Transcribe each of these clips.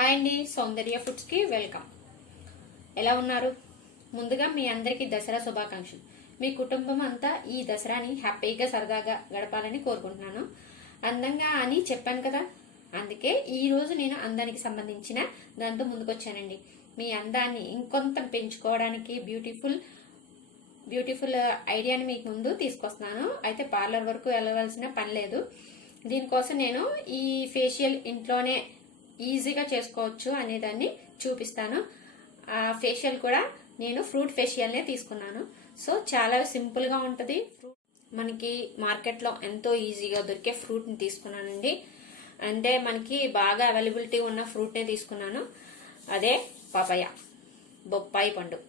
Hi అండి, సౌందర్య foods కి welcome. ఎలా ఉన్నారు? ముందుగా మీ అందరికీ దసరా శుభాకాంక్షలు. మీ కుటుంబం అంతా ఈ దసరాని హ్యాపీగా సరదాగా గడపాలని కోరుకుంటున్నాను. అందంగా అని చెప్పాను కదా, అందుకే ఈ రోజు నేను అందానికి సంబంధించిన దాంతో ముందుకొచ్చానండి. మీ అందాన్ని ఇంకొంత పెంచుకోవడానికి బ్యూటిఫుల్ ఐడియాని మీకు ముందు తీసుకొస్తున్నాను. అయితే పార్లర్ వరకు వెళ్ళవలసిన పని లేదు. దీనికోసం నేను ఈ ఫేషియల్ ఇంట్లోనే ఈజీగా చేసుకోవచ్చు అనేదాన్ని చూపిస్తాను. ఆ ఫేషియల్ కూడా నేను ఫ్రూట్ ఫేషియల్నే తీసుకున్నాను. సో చాలా సింపుల్గా ఉంటుంది. మనకి మార్కెట్లో ఎంతో ఈజీగా దొరికే ఫ్రూట్ని తీసుకున్నానండి. అంటే మనకి బాగా అవైలబిలిటీ ఉన్న ఫ్రూట్నే తీసుకున్నాను. అదే పపాయ, బొప్పాయి పండు.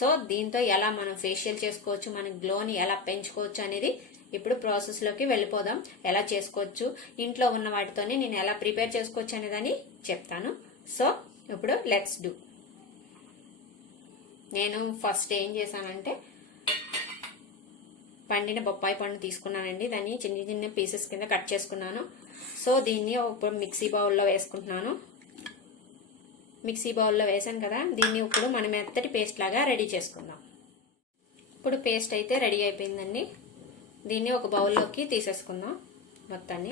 సో దీంతో ఎలా మనం ఫేషియల్ చేసుకోవచ్చు, మన గ్లోని ఎలా పెంచుకోవచ్చు అనేది ఇప్పుడు ప్రాసెస్ లోకి వెళ్ళిపోదాం. ఎలా చేసుకోవచ్చు, ఇంట్లో ఉన్న వాటితోనే నేను ఎలా ప్రిపేర్ చేసుకోవచ్చు అనేదని చెప్తాను. సో ఇప్పుడు లెట్స్ డూ. నేను ఫస్ట్ ఏం చేశానంటే పండిన బొప్పాయి పండు తీసుకున్నానండి. దాన్ని చిన్న చిన్న పీసెస్ కింద కట్ చేసుకున్నాను. సో దీన్ని ఇప్పుడు మిక్సీ బౌల్లో వేసుకుంటున్నాను. మిక్సీ బౌల్లో వేసాను కదా, దీన్ని ఇప్పుడు మనం మెత్తటి పేస్ట్ లాగా రెడీ చేసుకుందాం. ఇప్పుడు పేస్ట్ అయితే రెడీ అయిపోయిందండి. దీన్ని ఒక బౌల్లోకి తీసేసుకుందాం. మొత్తాన్ని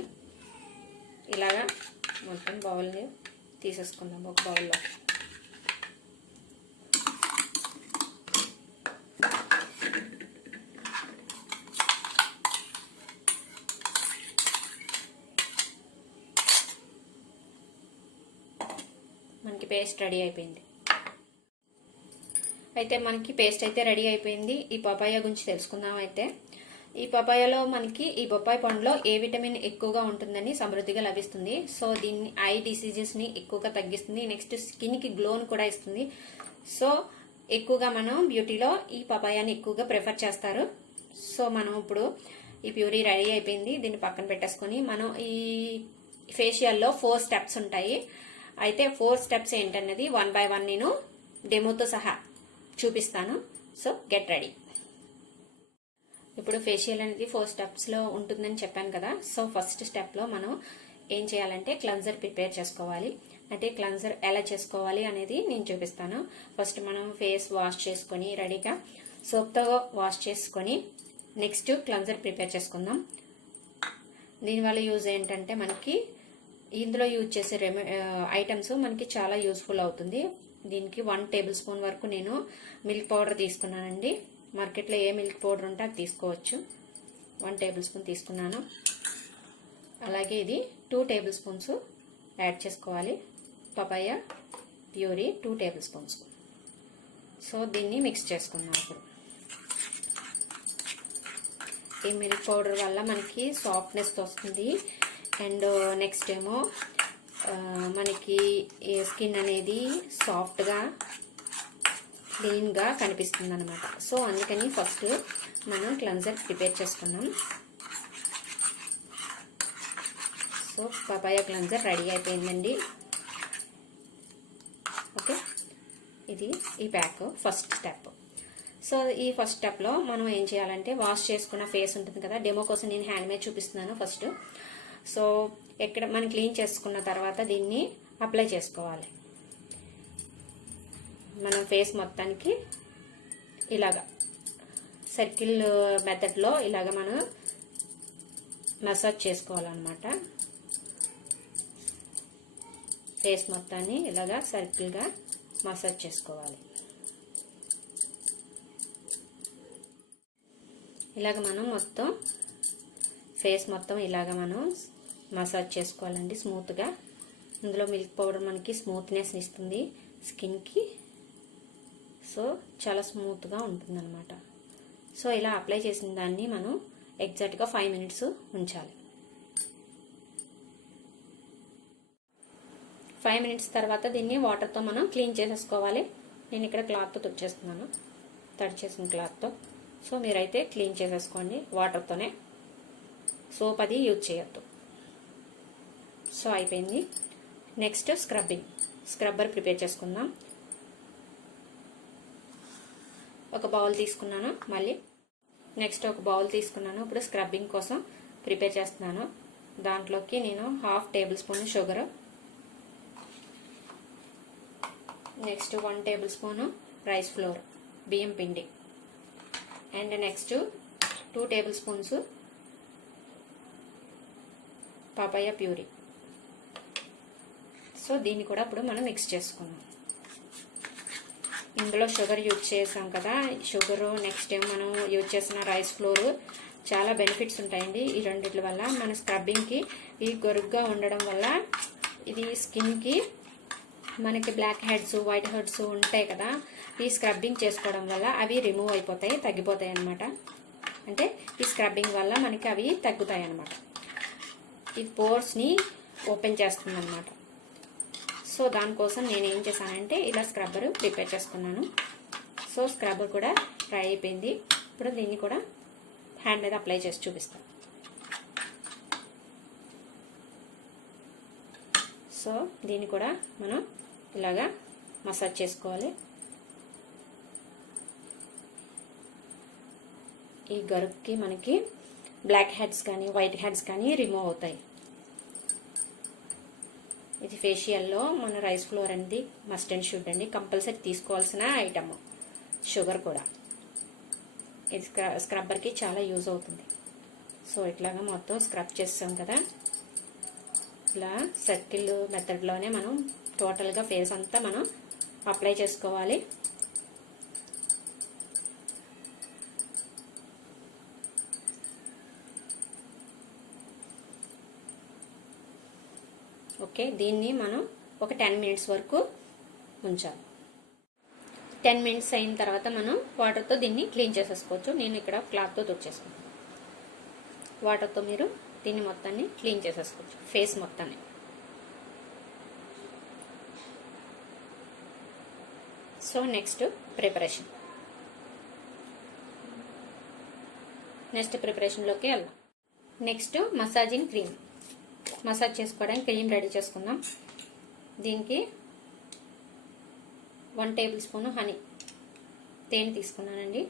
ఇలాగా మొత్తం బౌల్ని తీసేసుకుందాం ఒక బౌల్లో. మనకి పేస్ట్ రెడీ అయిపోయింది. అయితే మనకి పేస్ట్ అయితే రెడీ అయిపోయింది. ఈ పపాయ గురించి తెలుసుకుందాం. అయితే ఈ పపాయలో మనకి ఈ బొప్పాయి పండులో ఏ విటమిన్ ఎక్కువగా ఉంటుందని సమృద్ధిగా లభిస్తుంది. సో దీన్ని ఐ డిసీజెస్ ని ఎక్కువగా తగ్గిస్తుంది. నెక్స్ట్ స్కిన్ కి గ్లోన్ కూడా ఇస్తుంది. సో ఎక్కువగా మనం బ్యూటీలో ఈ పపాయాని ఎక్కువగా ప్రిఫర్ చేస్తారు. సో మనం ఇప్పుడు ఈ ప్యూరీ రెడీ అయిపోయింది. దీన్ని పక్కన పెట్టేసుకొని మనం ఈ ఫేషియల్లో 4 స్టెప్స్ ఉంటాయి. అయితే 4 స్టెప్స్ ఏంటన్నది 1 by 1 నేను డెమోతో సహా చూపిస్తాను. So get ready. ఇప్పుడు ఫేషియల్ అనేది 4 స్టెప్స్ లో ఉంటుందని చెప్పాను కదా. సో ఫస్ట్ స్టెప్ లో మనం ఏం చేయాలంటే క్లెన్జర్ ప్రిపేర్ చేసుకోవాలి. అంటే క్లెన్జర్ ఎలా చేసుకోవాలి అనేది నేను చూపిస్తాను. ఫస్ట్ మనం ఫేస్ వాష్ చేసుకొని రెడీగా సోప్తో వాష్ చేసుకొని నెక్స్ట్ క్లెన్జర్ ప్రిపేర్ చేసుకుందాం. దీనివల్ల యూజ్ ఏంటంటే మనకి ఇందులో యూజ్ చేసే ఐటమ్స్ మనకి చాలా యూజ్ఫుల్ అవుతుంది. దీనికి 1 టేబుల్ స్పూన్ వరకు నేను మిల్క్ పౌడర్ తీసుకున్నానండి. మార్కెట్లో ఏ మిల్క్ పౌడర్ ఉంటే అది తీసుకోవచ్చు. 1 టేబుల్ స్పూన్ తీసుకున్నాను. అలాగే ఇది 2 టేబుల్ స్పూన్స్ యాడ్ చేసుకోవాలి. Papaya puree 2 tablespoons. So దీన్ని మిక్స్ చేసుకున్నాం. ఇప్పుడు ఈ మిల్క్ పౌడర్ వల్ల మనకి సాఫ్ట్నెస్ వస్తుంది. అండ్ నెక్స్ట్ ఏమో మనకి స్కిన్ అనేది సాఫ్ట్గా క్లీన్గా కనిపిస్తుంది అనమాట. సో అందుకని ఫస్ట్ మనం క్లెన్జర్ ప్రిపేర్ చేసుకున్నాం. సో పపాయ క్లెన్జర్ రెడీ అయిపోయిందండి. ఓకే, ఇది ఈ ప్యాక్ ఫస్ట్ స్టెప్. సో ఈ ఫస్ట్ స్టెప్లో మనం ఏం చేయాలంటే వాష్ చేసుకున్న ఫేస్ ఉంటుంది కదా, డెమో కోసం నేను హ్యాండ్ మీద చూపిస్తున్నాను ఫస్ట్. సో ఎక్కడ మనం క్లీన్ చేసుకున్న తర్వాత దీన్ని అప్లై చేసుకోవాలి. మనం ఫేస్ మొత్తానికి ఇలాగా సర్కిల్ మెథడ్లో ఇలాగ మనం మసాజ్ చేసుకోవాలన్నమాట. ఫేస్ మొత్తాన్ని ఇలాగా సర్కిల్గా మసాజ్ చేసుకోవాలి. ఇలాగ మనం మొత్తం ఫేస్ మొత్తం ఇలాగ మనం మసాజ్ చేసుకోవాలండి స్మూత్గా. ఇందులో మిల్క్ పౌడర్ మనకి స్మూత్నెస్ ఇస్తుంది స్కిన్కి. సో చాలా స్మూత్గా ఉంటుంది అనమాట. సో ఇలా అప్లై చేసిన దాన్ని మనం ఎగ్జాక్ట్గా 5 మినిట్స్ ఉంచాలి. 5 మినిట్స్ తర్వాత దీన్ని వాటర్తో మనం క్లీన్ చేసేసుకోవాలి. నేను ఇక్కడ క్లాత్తో తుడిచేస్తున్నాను, తడి చేసిన క్లాత్తో. సో మీరైతే క్లీన్ చేసేసుకోండి వాటర్తోనే, సోప్ అది యూజ్ చేయొద్దు. సో అయిపోయింది. నెక్స్ట్ స్క్రబ్బర్ ప్రిపేర్ చేసుకుందాం. ఒక బౌల్ తీసుకున్నాను. మళ్ళీ నెక్స్ట్ ఒక బౌల్ తీసుకున్నాను. ఇప్పుడు స్క్రబ్బింగ్ కోసం ప్రిపేర్ చేస్తున్నాను. దాంట్లోకి నేను 1/2 tablespoon sugar, next 1 tablespoon rice flour బియ్యం పిండి, and next 2 tablespoons papaya puree. So దీన్ని కూడా ఇప్పుడు మనం మిక్స్ చేసుకుందాం. ఇందులో షుగర్ యూజ్ చేసాం కదా, షుగరు నెక్స్ట్ మనం యూజ్ చేసిన రైస్ ఫ్లోర్ చాలా బెనిఫిట్స్ ఉంటాయండి ఈ రెండిట్ల వల్ల. మన స్క్రబ్బింగ్కి ఈ గొరుగ్గా ఉండడం వల్ల ఇది స్కిన్కి మనకి బ్లాక్ హెడ్స్ వైట్ హెడ్స్ ఉంటాయి కదా, ఈ స్క్రబ్బింగ్ చేసుకోవడం వల్ల అవి రిమూవ్ అయిపోతాయి, తగ్గిపోతాయి అన్నమాట. అంటే ఈ స్క్రబ్బింగ్ వల్ల మనకి అవి తగ్గుతాయి అన్నమాట. ఈ పోర్స్ని ఓపెన్ చేస్తుంది అన్నమాట. సో దానికోసం నేను ఏం చేశానంటే ఇలా స్క్రబ్బర్ ప్రిపేర్ చేసుకున్నాను. సో స్క్రబ్బర్ కూడా ఫ్రై అయిపోయింది. ఇప్పుడు దీన్ని కూడా హ్యాండ్ మీద అప్లై చేసి చూపిస్తాను. సో దీన్ని కూడా మనం ఇలాగా మసాజ్ చేసుకోవాలి. ఈ గరుక్కి మనకి బ్లాక్ హెడ్స్ కానీ వైట్ హెడ్స్ కానీ రిమూవ్ అవుతాయి. ఇది ఫేషియల్లో మన రైస్ ఫ్లోర్ అనేది మస్ట్ అండ్ షుడ్ అండి, కంపల్సరీ తీసుకోవాల్సిన ఐటమ్. షుగర్ కూడా ఇది స్క్రబ్బర్కి చాలా యూజ్ అవుతుంది. సో ఇట్లాగా మొత్తం స్క్రబ్ చేస్తాం కదా, ఇలా సర్కిల్ మెథడ్లోనే మనం టోటల్గా ఫేస్ అంతా మనం అప్లై చేసుకోవాలి. ఓకే, దీన్ని మనం ఒక 10 మినిట్స్ వరకు ఉంచాలి. 10 మినిట్స్ అయిన తర్వాత మనం వాటర్తో దీన్ని క్లీన్ చేసేసుకోవచ్చు. నేను ఇక్కడ క్లాత్తో తుడిచేసుకున్నాను. వాటర్తో మీరు దీన్ని మొత్తాన్ని క్లీన్ చేసేసుకోవచ్చు, ఫేస్ మొత్తాన్ని. సో నెక్స్ట్ ప్రిపరేషన్లోకి వెళ్దాం. Next massaging cream. మసాజ్ చేసుకోవడానికి క్రీమ్ రెడీ చేసుకుందాం. దీనికి 1 టేబుల్ స్పూన్ హనీ తేనె తీసుకున్నానండి.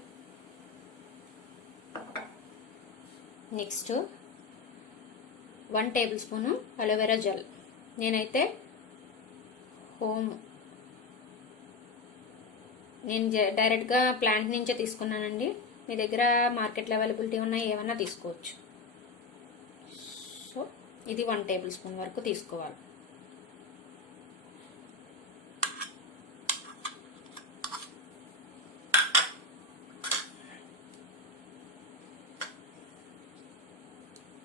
Next 1 table spoon aloe vera gel. నేనైతే నేను డైరెక్ట్గా ప్లాంట్ నుంచే తీసుకున్నానండి. మీ దగ్గర మార్కెట్లో అవైలబిలిటీ ఉన్నాయి, ఏమన్నా తీసుకోవచ్చు. సో ఇది 1 టేబుల్ స్పూన్ వరకు తీసుకోవాలి.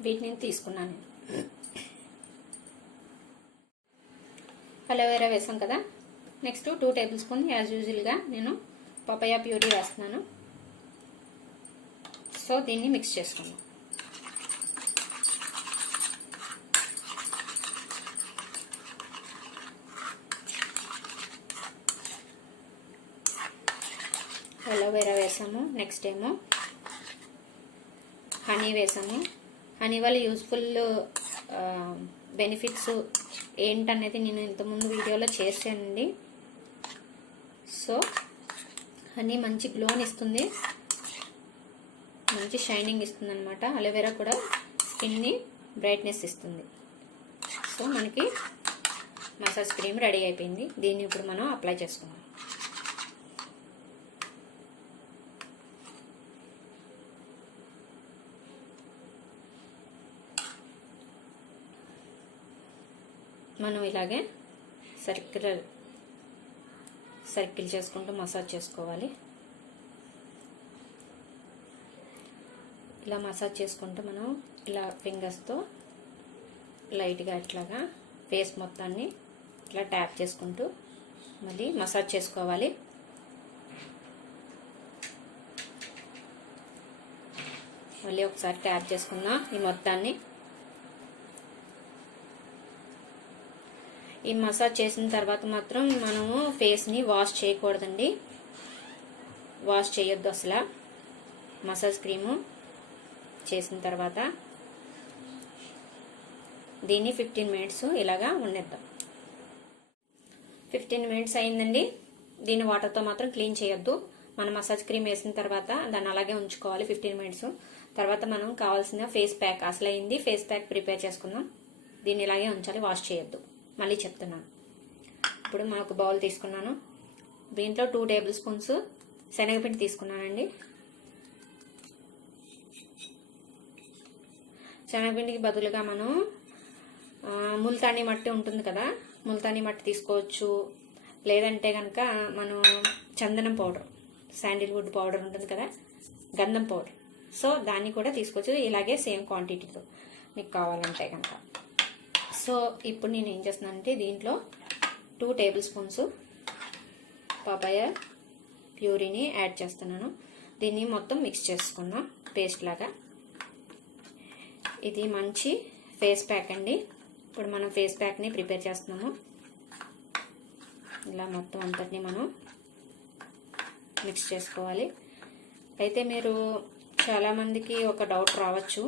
వీటిని నేను తీసుకున్నాను. అలోవెరా వేసాం కదా. నెక్స్ట్ 2 టేబుల్ స్పూన్ యాజ్ యూజువల్గా నేను పపాయ ప్యూరీ వేస్తున్నాను. సో దీన్ని మిక్స్ చేసుకుందాం. అలోవెరా వేసాము. నెక్స్ట్ ఏమో హనీ వేసాము. హనీ వల్ల యూస్ఫుల్ బెనిఫిట్స్ ఏంటనేది నేను ఇంతకుముందు వీడియోలో చేశానండి. సో హనీ మంచి గ్లోని ఇస్తుంది, మంచి షైనింగ్ ఇస్తుంది అనమాట. అలోవెరా కూడా స్కిన్ని బ్రైట్నెస్ ఇస్తుంది. సో మనకి మసాజ్ క్రీమ్ రెడీ అయిపోయింది. దీన్ని ఇప్పుడు మనం అప్లై చేసుకుందాం. మనం ఇలాగే సర్కిల్ చేసుకుంటూ మసాజ్ చేసుకోవాలి. ఇలా మసాజ్ చేసుకుంటూ మనం ఇలా ఫింగర్స్తో లైట్గా ఇట్లాగా ఫేస్ మొత్తాన్ని ఇట్లా ట్యాప్ చేసుకుంటూ మళ్ళీ మసాజ్ చేసుకోవాలి. మళ్ళీ ఒకసారి ట్యాప్ చేసుకుందాం ఈ మొత్తాన్ని. ఈ మసాజ్ చేసిన తర్వాత మాత్రం మనము ఫేస్ని వాష్ చేయకూడదండి, వాష్ చేయొద్దు అసలు. మసాజ్ క్రీము చేసిన తర్వాత దీన్ని 15 మినిట్స్ ఇలాగా ఉండేద్దాం. 15 మినిట్స్ అయిందండి. దీన్ని వాటర్తో మాత్రం క్లీన్ చేయొద్దు. మనం మసాజ్ క్రీమ్ వేసిన తర్వాత దాన్ని అలాగే ఉంచుకోవాలి 15 మినిట్స్. తర్వాత మనం కావాల్సిన ఫేస్ ప్యాక్, అసలైంది ఫేస్ ప్యాక్ ప్రిపేర్ చేసుకుందాం. దీన్ని ఇలాగే ఉంచాలి, వాష్ చేయొద్దు. మళ్ళీ చెప్తున్నాను. ఇప్పుడు ఒక బౌల్ తీసుకున్నాను. దీంట్లో 2 టేబుల్ స్పూన్స్ శనగపిండి తీసుకున్నానండి. శనగపిండికి బదులుగా మనం ముల్తానీ మట్టి ఉంటుంది కదా, ముల్తానీ మట్టి తీసుకోవచ్చు. లేదంటే కనుక మనం చందనం పౌడర్, శాండిల్వుడ్ పౌడర్ ఉంటుంది కదా, గంధం పౌడర్, సో దాన్ని కూడా తీసుకోవచ్చు. ఇలాగే సేమ్ క్వాంటిటీతో మీకు కావాలంటే కనుక. సో ఇప్పుడు నేను ఏం చేస్తున్నానంటే దీంట్లో 2 టేబుల్ స్పూన్స్ పపాయ ప్యూరీని యాడ్ చేస్తున్నాను. దీన్ని మొత్తం మిక్స్ చేసుకుందాం పేస్ట్ లాగా. ఇది మంచి ఫేస్ ప్యాక్ అండి. ఇప్పుడు మనం ఫేస్ ప్యాక్ని ప్రిపేర్ చేస్తున్నాము. ఇలా మొత్తం అంతటిని మనం మిక్స్ చేసుకోవాలి. అయితే మీరు చాలామందికి ఒక డౌట్ రావచ్చు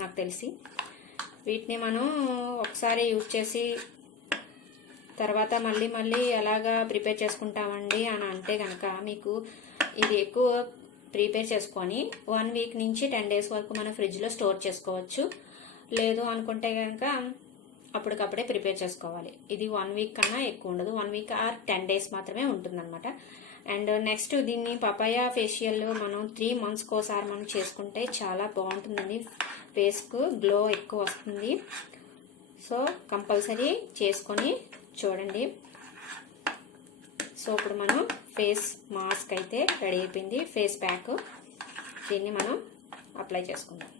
నాకు తెలిసి, వీటిని మనం ఒకసారి యూజ్ చేసి తర్వాత మళ్ళీ ఎలాగా ప్రిపేర్ చేసుకుంటామండి అని అంటే కనుక, మీకు ఇది ఎక్కువ ప్రిపేర్ చేసుకొని 1 వీక్ నుంచి 10 డేస్ వరకు మనం ఫ్రిడ్జ్లో స్టోర్ చేసుకోవచ్చు. లేదు అనుకుంటే కనుక అప్పటికప్పుడే ప్రిపేర్ చేసుకోవాలి. ఇది 1 వీక్ కన్నా ఎక్కువ ఉండదు, 1 వీక్ ఆర్ 10 డేస్ మాత్రమే ఉంటుందన్నమాట. అండ్ నెక్స్ట్ దీన్ని పపాయ ఫేషియల్ మనం 3 మంత్స్కి ఒకసారి మనం చేసుకుంటే చాలా బాగుంటుందండి. ఫేస్కు గ్లో ఎక్కువ వస్తుంది. సో కంపల్సరీ చేసుకొని చూడండి. సో ఇప్పుడు మనం ఫేస్ మాస్క్ అయితే రెడీ అయిపోయింది, ఫేస్ ప్యాక్. దీన్ని మనం అప్లై చేసుకుందాం.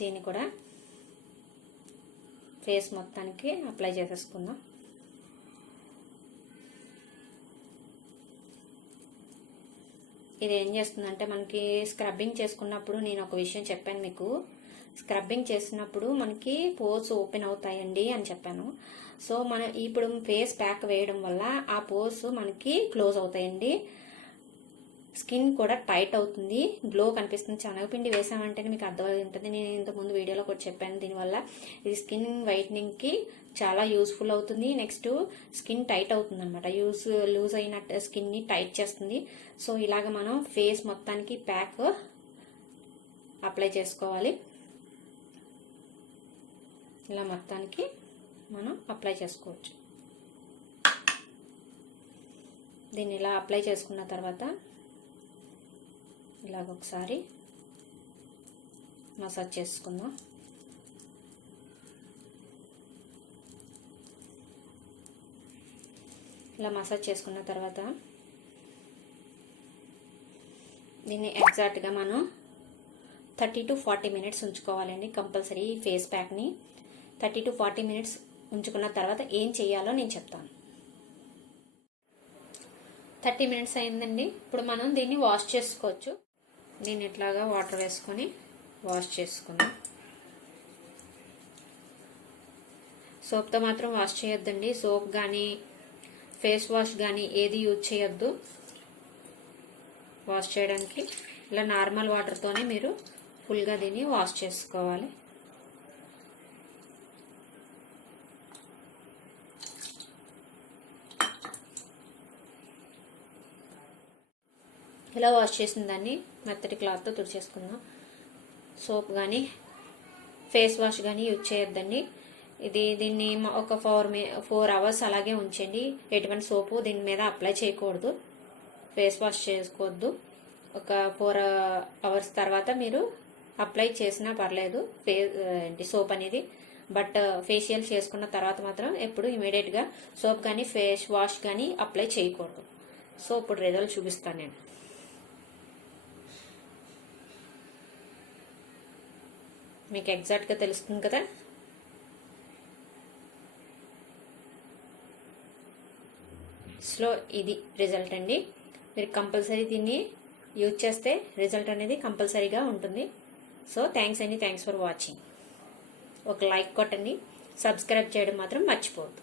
దీన్ని కూడా ఫేస్ మొత్తానికి అప్లై చేసేసుకుందాం. ఇది ఏం చేస్తుందంటే మనకి స్క్రబ్బింగ్ చేసుకున్నప్పుడు నేను ఒక విషయం చెప్పాను మీకు. స్క్రబ్బింగ్ చేసినప్పుడు మనకి పోర్స్ ఓపెన్ అవుతాయండి అని చెప్పాను. సో మనం ఇప్పుడు ఫేస్ ప్యాక్ వేయడం వల్ల ఆ పోర్స్ మనకి క్లోజ్ అవుతాయండి. స్కిన్ కూడా టైట్ అవుతుంది, గ్లో కనిపిస్తుంది. శనగపిండి వేసామంటేనే మీకు అర్థమై ఉంటుంది. నేను ఇంతకుముందు వీడియోలో కూడా చెప్పాను. దీనివల్ల ఇది స్కిన్ వైట్నింగ్కి చాలా యూస్ఫుల్ అవుతుంది. నెక్స్ట్ స్కిన్ టైట్ అవుతుంది అనమాట. లూజ్ అయినట్టు స్కిన్ని టైట్ చేస్తుంది. సో ఇలాగ మనం ఫేస్ మొత్తానికి ప్యాక్ అప్లై చేసుకోవాలి. ఇలా మొత్తానికి మనం అప్లై చేసుకోవచ్చు. దీన్ని ఇలా అప్లై చేసుకున్న తర్వాత ఇలాగ ఒకసారి మసాజ్ చేసుకుందాం. ఇలా మసాజ్ చేసుకున్న తర్వాత దీన్ని ఎగ్జాక్ట్గా మనం 30 to 40 మినిట్స్ ఉంచుకోవాలండి కంపల్సరీ. ఫేస్ ప్యాక్ని 30 to 40 మినిట్స్ ఉంచుకున్న తర్వాత ఏం చేయాలో నేను చెప్తాను. 30 మినిట్స్ అయిందండి. ఇప్పుడు మనం దీన్ని వాష్ చేసుకోవచ్చు. దీన్ని ఇట్లాగా వాటర్ వేసుకొని వాష్ చేసుకుందాం. సోప్తో మాత్రం వాష్ చేయొద్దండి. సోప్ కానీ ఫేస్ వాష్ కానీ ఏది యూజ్ చేయొద్దు వాష్ చేయడానికి. ఇలా నార్మల్ వాటర్తోనే మీరు ఫుల్గా దీన్ని వాష్ చేసుకోవాలి. ఇలా వాష్ చేసిన దాన్ని మెత్తటి క్లాత్తో తుడిచేసుకుందాం. సోప్ కానీ ఫేస్ వాష్ కానీ యూజ్ చేయొద్దండి. దీన్ని ఒక 4 అవర్స్ అలాగే ఉంచండి. ఎటువంటి సోపు దీని మీద అప్లై చేయకూడదు, ఫేస్ వాష్ చేసుకోవద్దు. ఒక 4 అవర్స్ తర్వాత మీరు అప్లై చేసినా పర్లేదు సోప్ అనేది. బట్ ఫేషియల్ చేసుకున్న తర్వాత మాత్రం ఎప్పుడు ఇమీడియట్గా సోప్ కానీ ఫేస్ వాష్ కానీ అప్లై చేయకూడదు. సో ఇప్పుడు రిజల్ట్ చూపిస్తాను నేను. మీకు ఎగ్జాక్ట్గా తెలుస్తుంది కదా. సో ఇది రిజల్ట్ అండి. మీరు కంపల్సరీ దీన్ని యూజ్ చేస్తే రిజల్ట్ అనేది కంపల్సరీగా ఉంటుంది. సో థ్యాంక్స్ అండి, థ్యాంక్స్ ఫర్ వాచింగ్. ఒక లైక్ కొట్టండి, సబ్స్క్రైబ్ చేయడం మాత్రం మర్చిపోవద్దు.